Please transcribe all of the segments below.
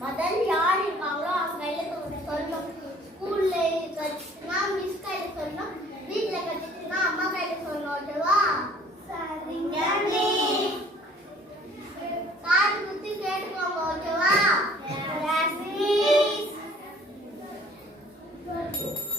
முதல் யார் இருக்காங்களோ அவங்க கையில கொடுக்க சொல்லணும். ஸ்கூல்ல கற்றுனா மிஸ் கையில சொல்லணும். வீட்டுல கற்றுனா அம்மா கையில சொல்லணும் ஓகேவா? சரிங்க. கால் குத்தி கேட்டுக்கோங்க ஓகேவா? Thank you.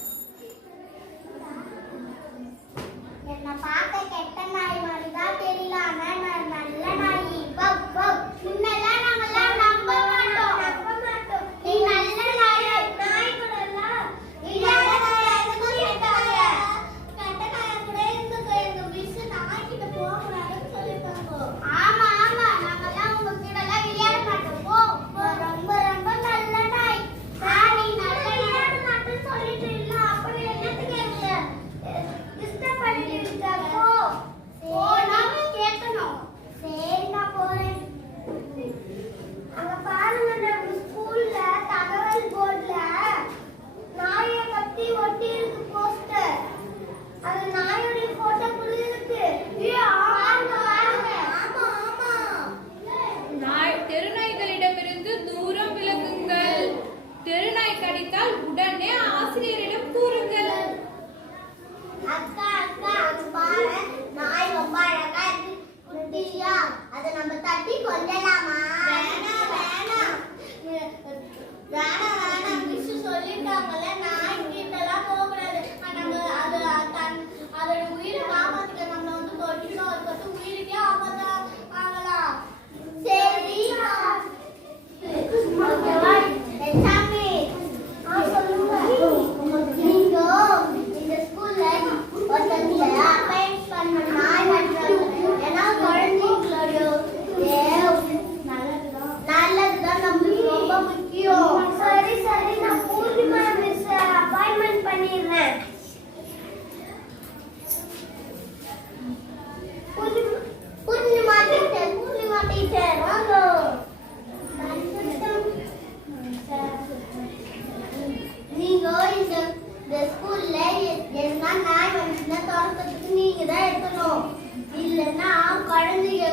the number இந்த ஸ்கூல்ல எதுனா நாய் வந்துச்சுன்னா தோட்டத்துக்கு நீங்க தான் எடுக்கணும். இல்லைன்னா குழந்தைங்க